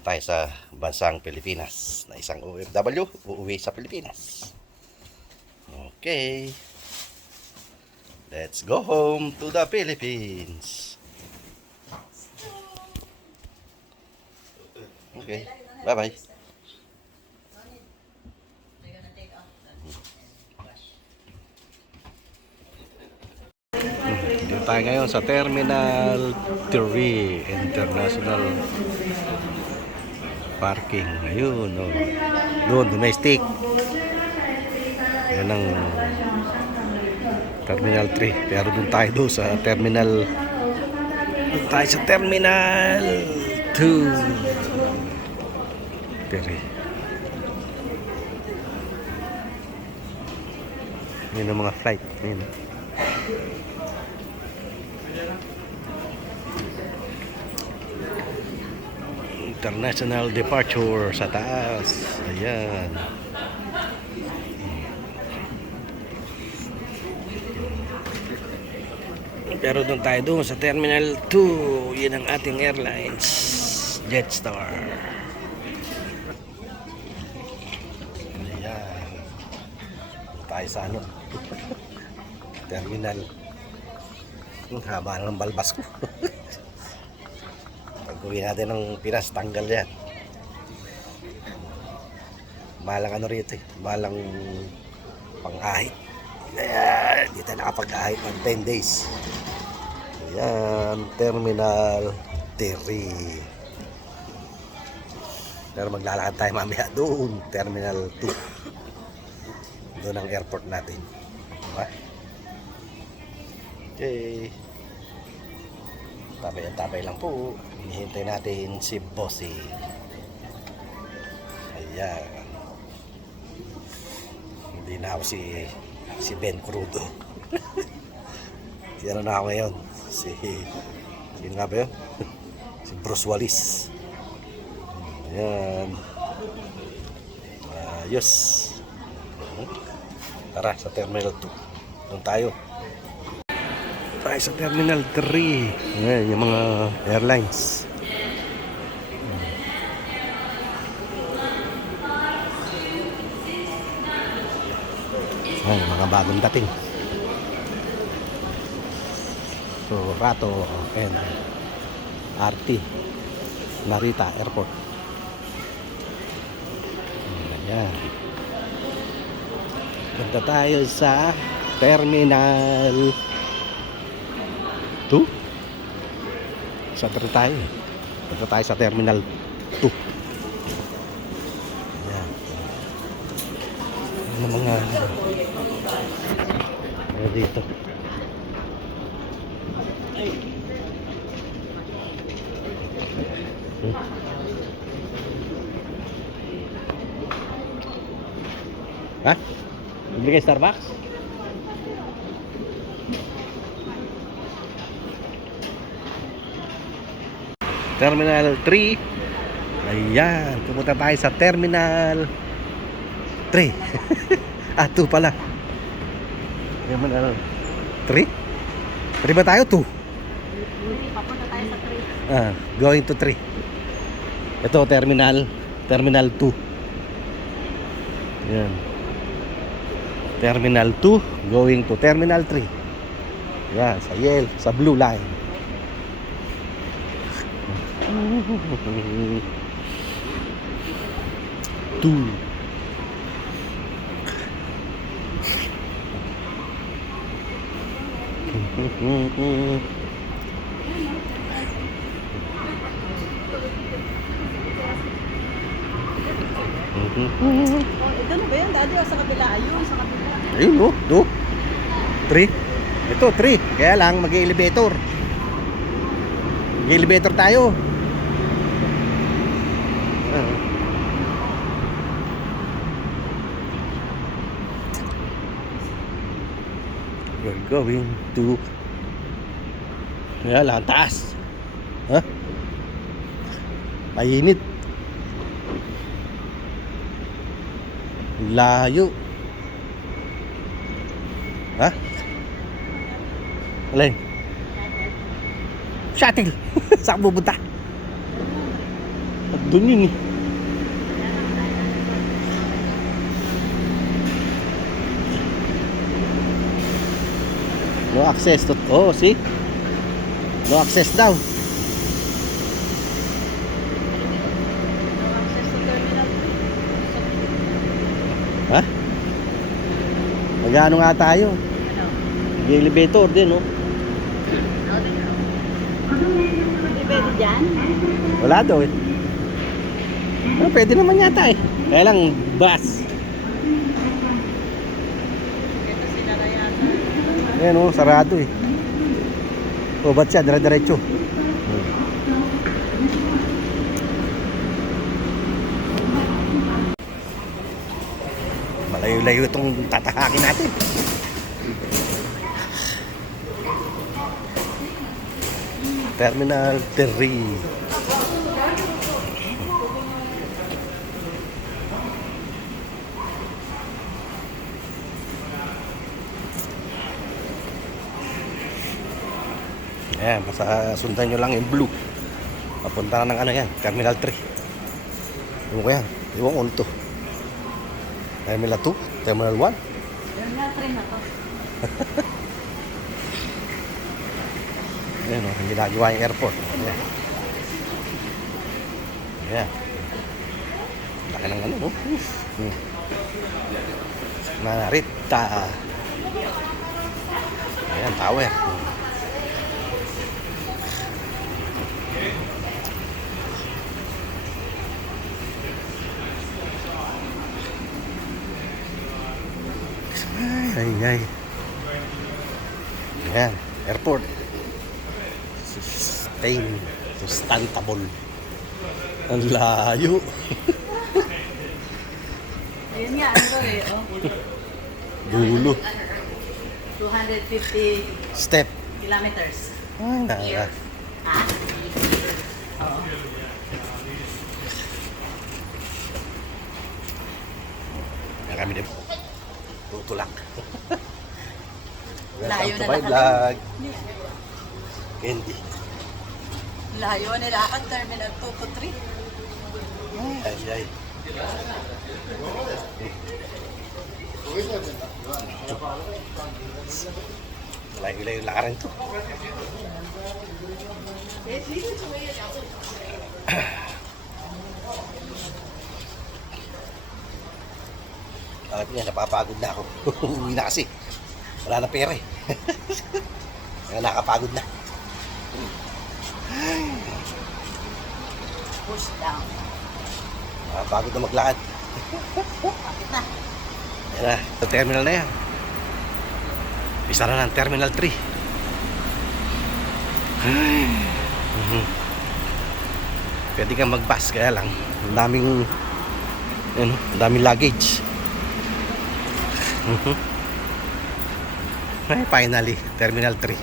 na tayo sa bansang Pilipinas na isang OFW uuwi sa Pilipinas. Okay. Let's go home to the Philippines. Okay. Bye-bye. Dito tayo ngayon sa Terminal 3 International Parking. Ayun, oh. Doon, domestic. Yan ang Terminal 3. Pero doon tayo doon sa Terminal. Doon tayo sa Terminal 2. Pero yun ang mga flight. Yun. International departure sa taas. Ayan. Pero doon tayo doon sa Terminal 2. Yun ang ating airlines, Jetstar. Ayan. Doon tayo sa ano Terminal. Ang haba ng balbas ko. Pag-uwi natin ng Pinas, tanggal yan. Malang ano rito eh. Malang pang-ahit. Ayan, dito nakapag-ahit ng 10 days. Ayan, Terminal 3. Pero maglalakad tayo mamaya doon, Terminal 2. Doon ang airport natin. Diba? Okay. Tabay lang po. Hinihintay natin si Bossy. Ayan. Hindi na ako si Ben Crudo. Ano na ako ngayon? Sino nga ba yun? Si Bruce Willis. Ayan. Ayos. Tara sa Terminal 2. Doon tayo. Tayo sa Terminal 3. Ayan, yung mga airlines. Ayan, mga bagong dating. So, Rato and RT Narita Airport. Ayan. Punta tayo sa Terminal 2. Sa tayo. Punta tayo sa Terminal 2. Ayan. Ano mga dito. Ha? Bili kayo Starbucks? Terminal 3. Ayan, pumunta tayo sa Terminal 3. 2 pala. Terminal 3? 3 ba tayo? 2? Papunta tayo sa 3. Going to 3. Ito, Terminal 2. Ayan. Terminal 2 going to Terminal 3. Yan, sa blue line. Two. Ito na ba yan, Daddy? O sa kabila? Ayun, sa kabila. Ayun, no? 2 3. Ito, 3. Kaya lang, mag-elevator. Mag-elevator tayo. We're going to... Kaya lang, taas. Ha? Mainit. Layo. Ha? Alin? Shuttle. Saan pupunta? At doon yun eh. No access to... Oh, see? No access daw. No access to terminal 3. Ha? Magano nga tayo? Ano? May elevator din, no? Hindi pwede dyan? Wala daw eh. Pero pwede naman yata eh. Kaya lang, bus. Ito sila na yata. Ayan o, sarado eh. O, ba't siya? Dire-diretso. Malayo-layo itong tatahakin natin. Terminal 3. Ayan, basta sundan nyo lang yung blue. Papunta na ng ano yan, Terminal 3. Ewan ko yan, ewan ko ito. Terminal 2, Terminal 1. Terminal 3 na to. Ayan o, hindi nagawa yung airport. Ayan. Ayan. Laki ng ano, no? Narita. Ayan, tower. Ay. Ayan, airport. Sustainable. Ang layo. Ayun nga, ano eh. Oh. Dulo. 250 Step. kilometers. Ay, naka. Ha? Oo. Yan kami din. Tutulak. Layo na Welcome to my lakad. vlog. Candy. Layo na lakad. Terminal 2 to 3. Ay. Layo-layo yung lakaran to. At yan, napapagod na ako. Uwi na kasi. Wala na pera eh. Kaya nakapagod na. Push down. Nakapagod na maglakad. Bakit na? Yan na, sa terminal na yan. Isa na ng Terminal 3. Pwede kang mag-bus, kaya lang ang daming luggage. Ay, finally, Terminal 3.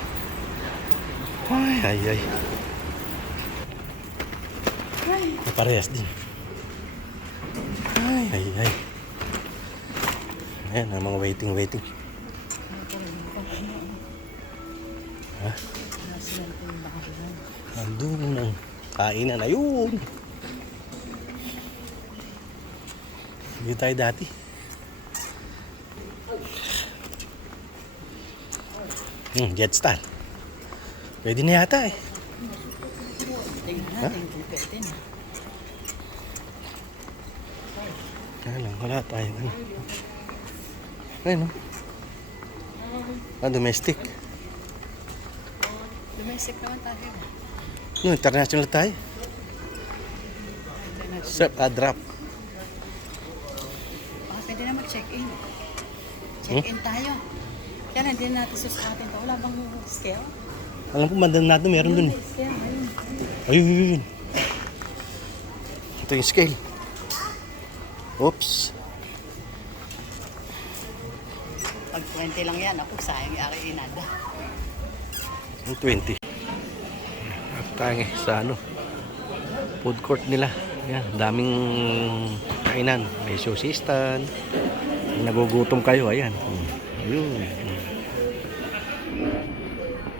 Ay. Parehas din. Ay. Ayan, ang mga waiting. Ha? Andun ang kainan. Ayun. Hindi tayo dati. Jetstar. Pwede na yata eh. Tingnan natin kung pwede na. Kaya lang, wala tayo. Ayun, no? Domestic. Domestic naman tayo. No, international tayo. Surf a drop. Pwede na mag-check-in. Check-in tayo. Kaya hindi natin susukatin ito. Wala bang scale? Alam ko, mandan natin meron dun eh. Scale, ayun. Ayun. Ito yung scale. Oops. Pag 20 lang yan, ako sayang yung aking inada. Yung 20. At tayo sa ano, food court nila. Yan, daming kainan. May sushi stand. Kung nagugutom kayo, ayan. Ayun.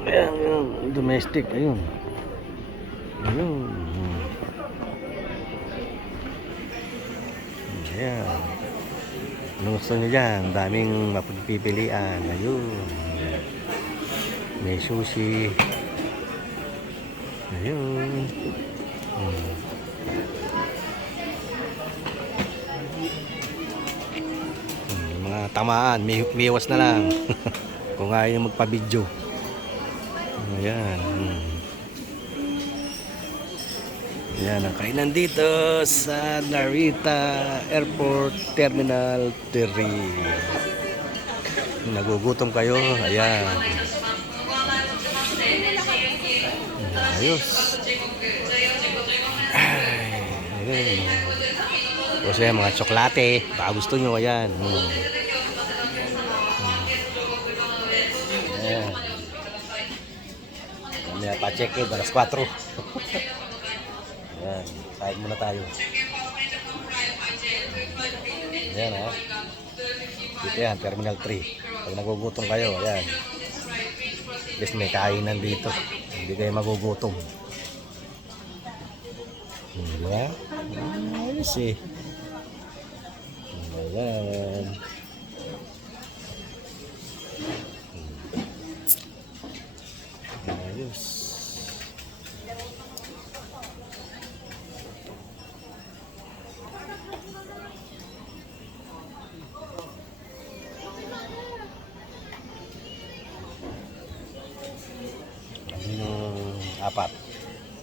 Ayan, domestic. Ayun. Ayan. Anong gusto nyo dyan? Daming mapagpipilian. Ayun. May sushi. Ayun. Hmm. Mga tamaan. Miwas na lang. Kung ayaw nyo magpa-video. Ayan. Yan ang kainan dito sa Narita Airport Terminal 3. Nagugutom kayo, ayan. Ayos. Ay, ayun. O siya, mga tsokolate. Baka gusto nyo, ayan. Ayan. May pa-check in, alas 4. Ayan, kain muna tayo. Ayan ha. Dito yan, Terminal 3. Pag nagugutom kayo, ayan. At least may kainan dito. Hindi kayo magugutom. Diba? Ayos eh. Ayan. Ayos. Apat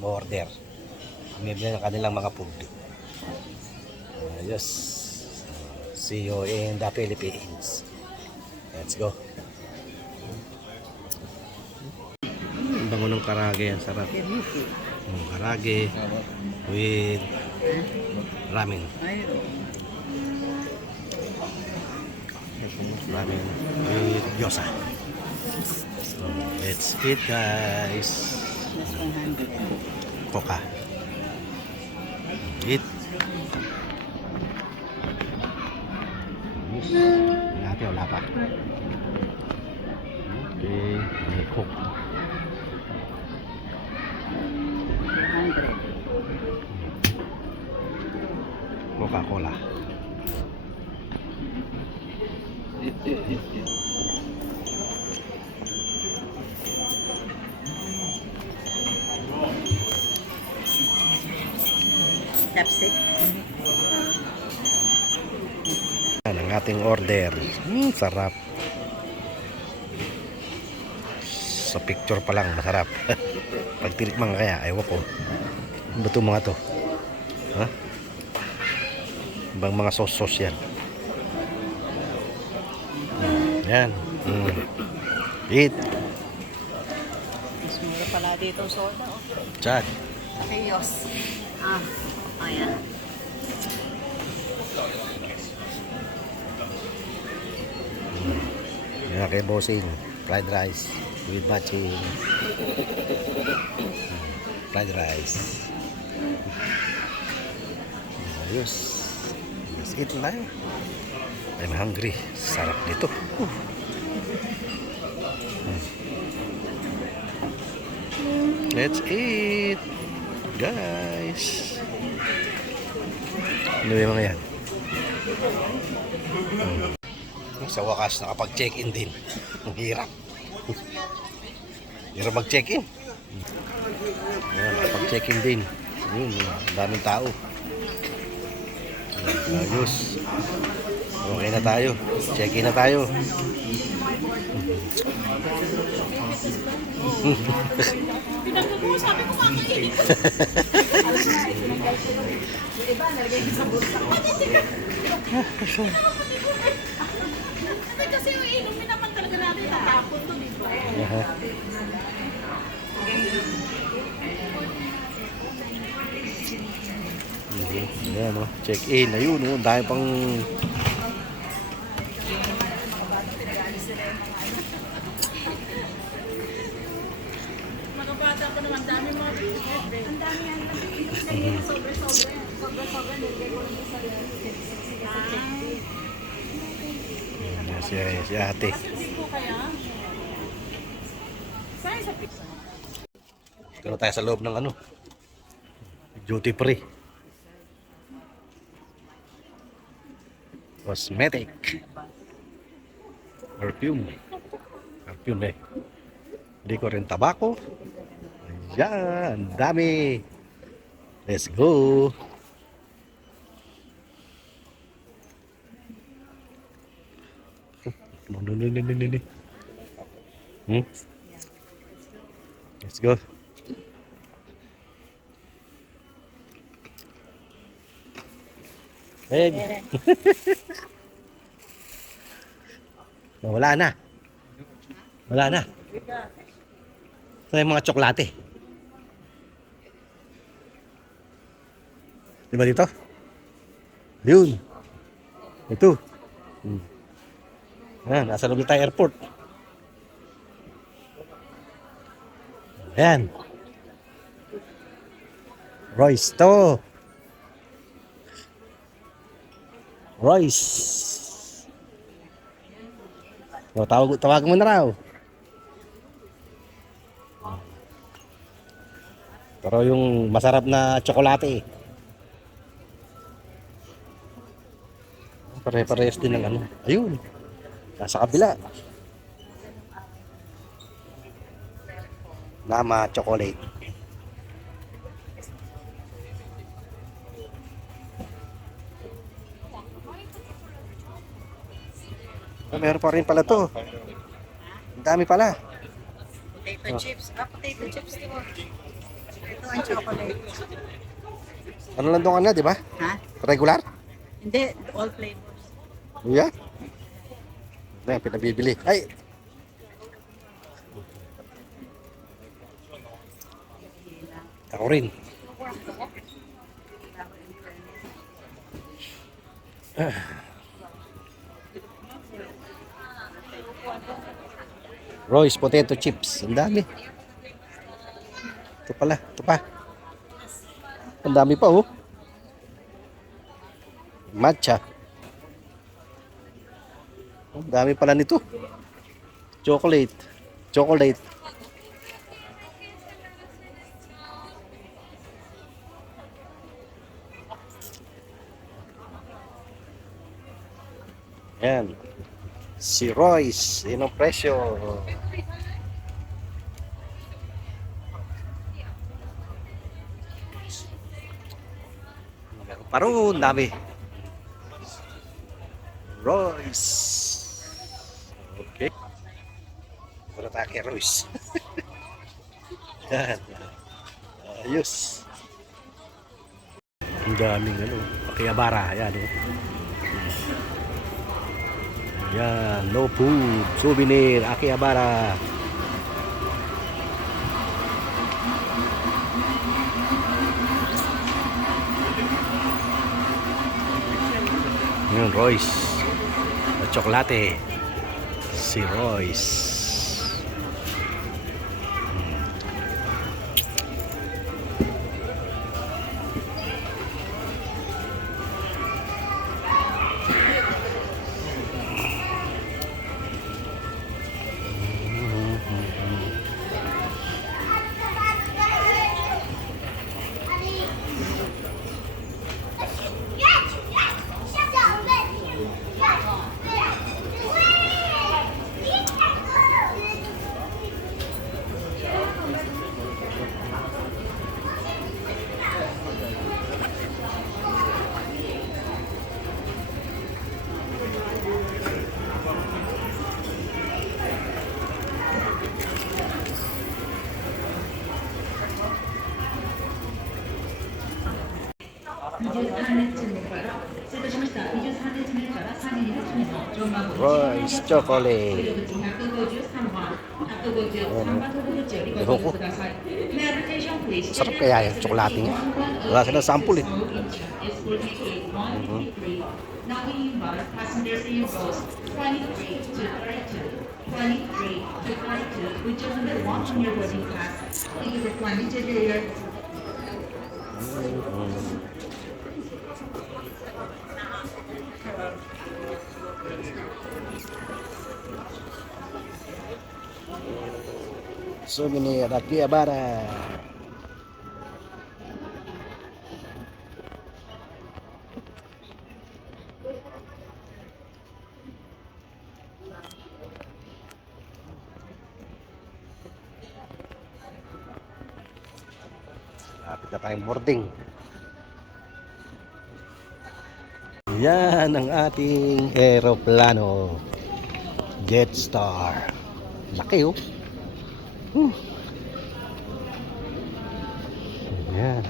order. Binibili ng kanilang mga food. Ayos. See you in the Philippines. Let's go. Bango ng karage, ang sarap. Karage with ramen. Ramen with gyoza. So, let's eat, guys. Coca. Eat. Ate, wala pa. Okay, may Coke. 100. Coca-Cola. Chapstick. Yan ang ating order. Sarap. Sa picture pa lang masarap. Pag tinikman kaya, ayaw ko. Ano ba itong mga to? Ha? Ibang mga sauce yan. Yan. Eat. Mas mura pala dito ang soda. Oh. Chad. Ayos. Ayan. Yan kay bossing. Fried rice with matching. Fried rice. Ayos. Let's eat na tayo. I'm hungry. Sarap dito. Let's eat, guys. Ano yung mga yan? Sa wakas, nakapag-check-in din. Ang hirap. Hirap mag-check-in. Ayan, nakapag-check-in din. Yun, daming tao. Ayos. Okay na tayo. Check-in na tayo. Pinag-uusabi ko kakain. Diba, nalagay ko sa bulsa. Kasi yung inumin naman talaga natin. Tatapon to, diba? Ayan o, check-in. Ayun o, dahil pang... Mga bata pa naman, dami mga bebe. Ang dami yan. Sobra-sobra. Sobra-sobra. Nilagay ko lang sa check-in. Si ate. Hindi ko kaya? Saan sa pizza? Ito na tayo sa loob ng ano, duty free. Cosmetic. Perfume. Perfume eh. Hindi ko rin tabako. Ayan, dami. Let's go. No. Let's go. Eh. Wala na. Wala na. Ito yung mga tsokolate. Di ba dito? Yun. Ito. Ayan, nasa loob tayo airport. Ayan. Royce to. Royce. O, tawag mo na raw. Pero yung masarap na tsokolate. Pare-parehas din ng ano. Ayun. Nasa kabila. Nama chocolate. Meron pa rin pala to. Ang dami pala. Potato chips. Potato chips to. Ito ang chocolate. Ano lang doon ka na, di ba? Ha? Regular? Hindi, all flavors. Yeah. Ayan, pinabibili. Ay! Ako rin. Royce potato chips. Ang dami. Ito pala. Ito pa. Ang dami pa, oh. Matcha. Ang dami pala nito. Chocolate. Chocolate. Yan. Si Royce. Yun ang presyo. Meron pa rin. Dami. Royce. Okay. Wala tayo kay Royce. Yan. Ayos. Ang daming ano. Akihabara. Yan. Oh. Yan. No food. Souvenir. Akihabara. Yan. Royce. Chocolate. Si Royce. Royce chocolate. Ewan ko. Sarap kaya yung tsokolate niya. Wala silang sample eh. Now we invite passengers in rows 23 to 32, 23 to 32, which is number 1 on your boarding pass. Thank you for climbing to the Souvenir Akihabara. Ito tayong boarding. Yan ang ating aeroplano. Jetstar. Laki oh. Yan.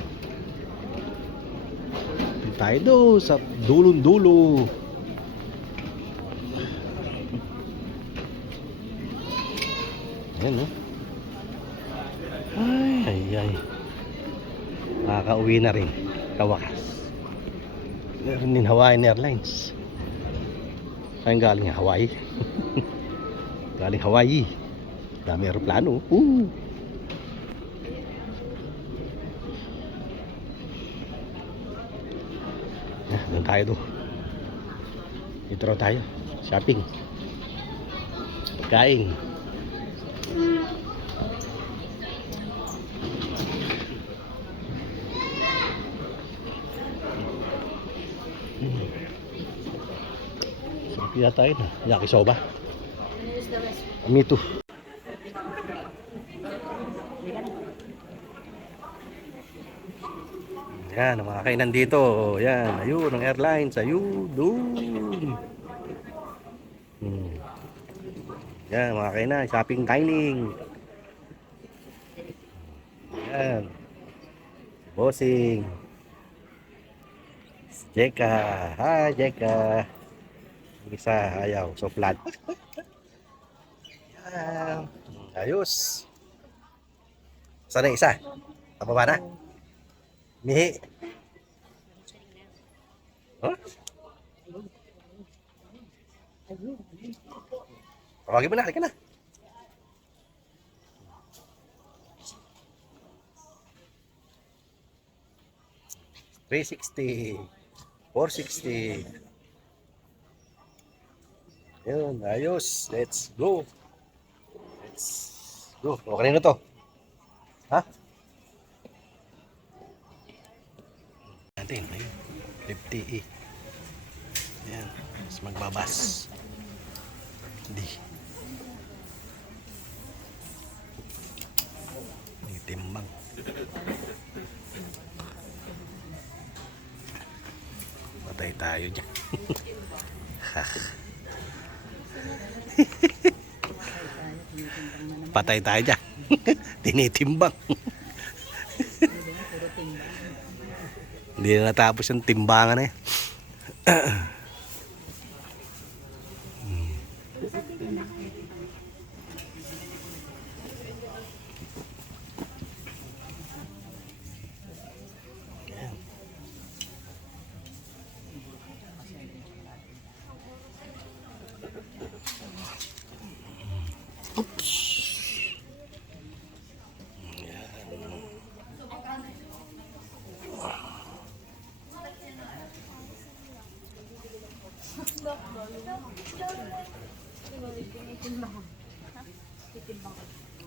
Dito tayo doon sa dulong-dulo. Yan oh. Ay. Nakaka-uwi na rin. Kawakas. Meron din Hawaiian Airlines. Saan galing? Hawaii. Galing Hawaii. Dami aeroplano. Doon tayo doon. Dito raw tayo. Shopping. Pagkain. Sarap yata yun. Yakisoba. Me too. Yan, ang mga kainan dito. Yan, ayun, ang airlines. Ayun, doon. Yan, mga kainan. Shopping, dining. Yan. Bossing. Jeka. Hi, Jeka. Isa, ayaw. So, flat. Yan. Ayos. Sana isa? Apa ba na? Mihi. Huh? Tawagin mo na, halika na. $360, $460. Yun, ayos. Let's go. Let's go. O, kanino to? Ha? Natin, ayun. 50E. Ayan. Mas magbabas. Hindi. Hindi timbang. Patay tayo dyan. Patay tayo dyan. Tinitimbang. Hindi na natapos yung timbangan eh.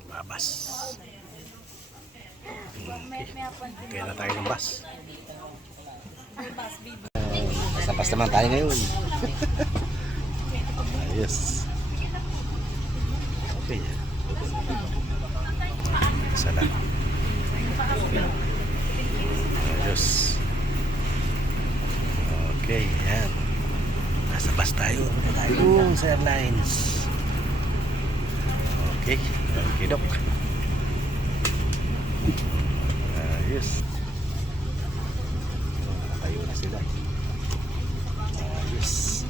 Babas. Kaya na tayo ng bus. Basta naman tayo ngayon. Ayos. Okay. Salam. Ayos. Okay, yan. Nasa bus tayo. Tayo sa airlines. Okay. Okay, Dok. Ayos. Tayo na sila. Ayos.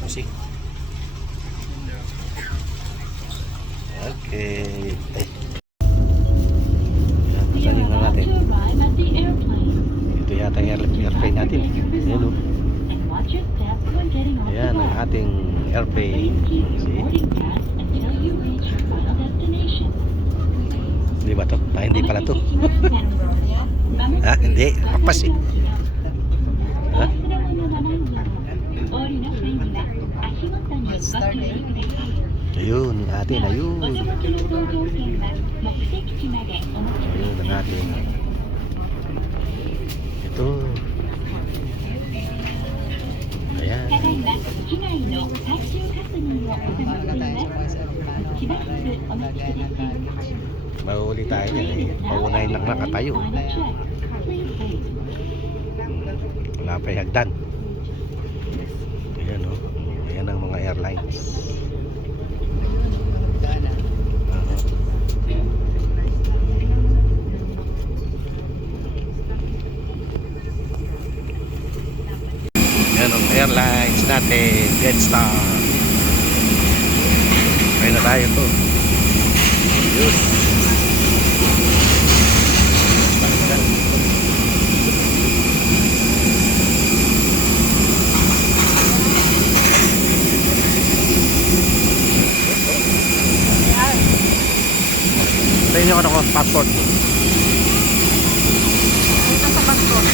Musik. Okay. Ay. Pasanin na natin. Ito yata yung airplane natin. Ayan o. Ayan ang ating airplane. See? Hindi ba to? Hindi pala to. Ha? Hindi. Kapas eh. Ha? Ayun, atin, ayun. Ayun ang atin. Ito. Ayan. Mahuli tayo niyan eh. Paunahin lang nakatayo. Wala pa yung hagdan. Ayan o. Ayan ang mga airlines. Ayan ang airlines natin. Jetstar. Ayun na tayo to. Yus. Tayo nyo ako ng passport. Ito sa passport.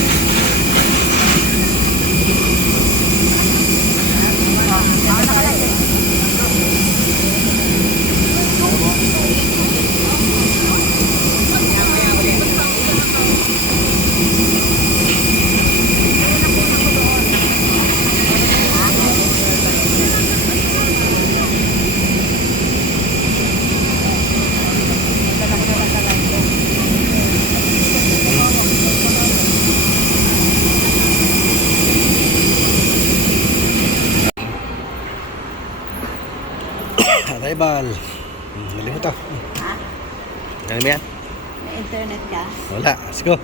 Arrival. Dali mo to. Ha? Dali mo yan? May internet ka? Wala. Let's go.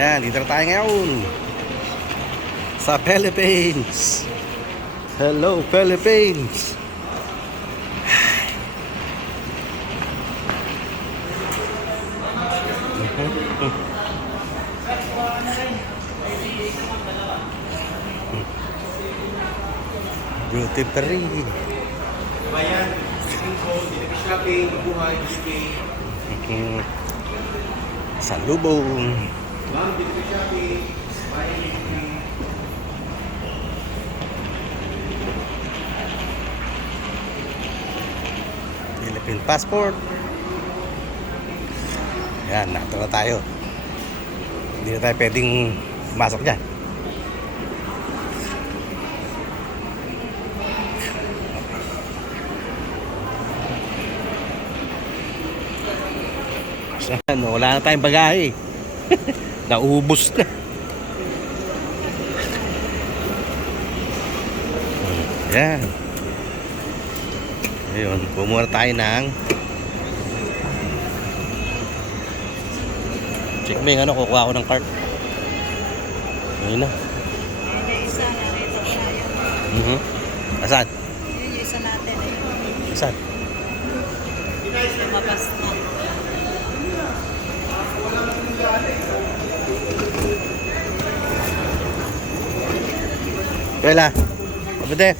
Yan, dito na tayo ngayon. Sa Philippines. Hello, Philippines. Duty free. Bayan, Singko, Dinabi Shopping, Mabuhay, Disney. Salubong. Ma'am, Dinabi Shopping, Bayan, Disney. Philippine passport. Yan, nato na tayo. Hindi na tayo pwedeng pumasok dyan. Ano, wala na tayong bagahe. Naubos na. Yan. Ayun, bumura tayo ng check me ano, kukuha ko ng cart. Ayun na. May isa, narito tayo. Asan? Yun yung isa natin eh. Asan? Lumabas na. Bella. Kapite.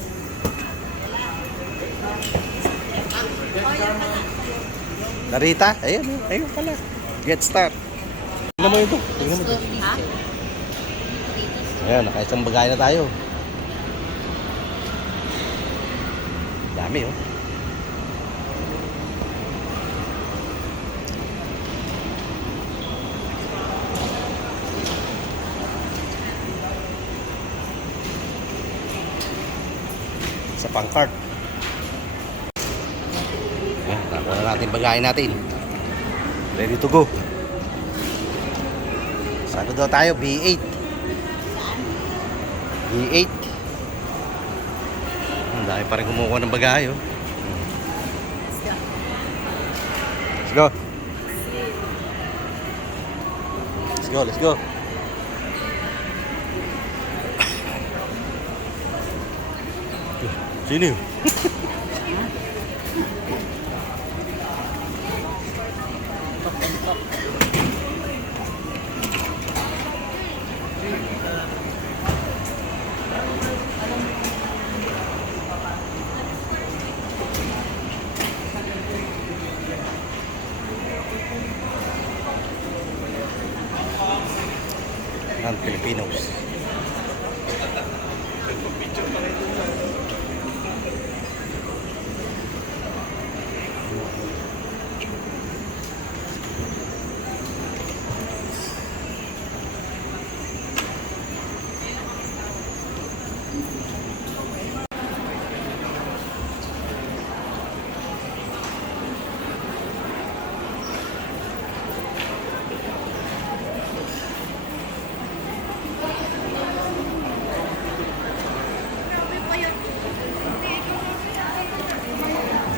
Narita? Ayun, ayun pala. Get start. Tignan mo ito. Tignan mo ito. Ha? Ayan, nakaisang bagay na tayo. Dami oh. Sa pangkart. Ayan, nakuha na natin bagay natin. Ready to go. Saan daw tayo? B8. B8. Ang dami pa rin kumukuha ng bagay oh. Let's go. Let's go, let's go. Sino yun? Ang Filipinos.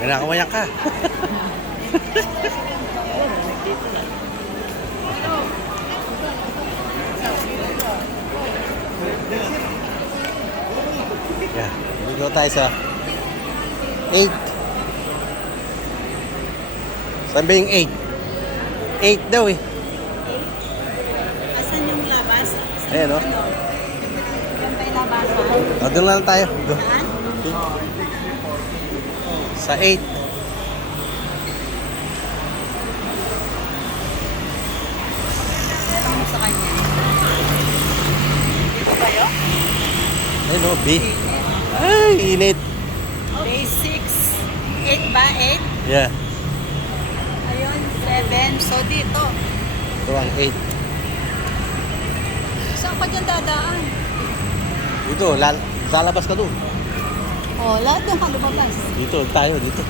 Kinakawayan ka. Yeah, dito tayo sa 8. Saan ba yung 8? 8 daw eh. Asan yung labas? Ayan o. Yan ba yung labasan? Doon lang tayo. Doon. Saan? Sa 8. Meron mo sa kanya. Dito ba yun? Ayun o, B. Ay, init. Day 6. 8 ba? 8? Yeah. Ayun, 7. So dito. Ito ang 8. Saan ka dyan dadaan? Dito, lalabas ka doon. Oh, lahat ng kalumabas. Dito, tayo, dito.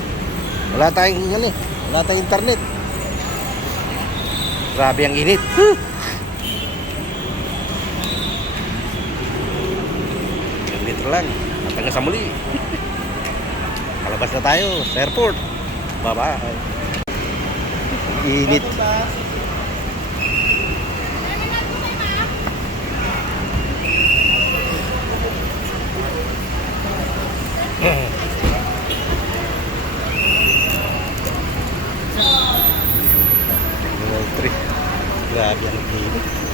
Wala tayong ano eh. Wala tayong internet. Grabe ang init. Dito lang. At hanggang sa muli. Palabas na tayo sa airport. Bye-bye. Init. Terminal 3. Grabe ang init.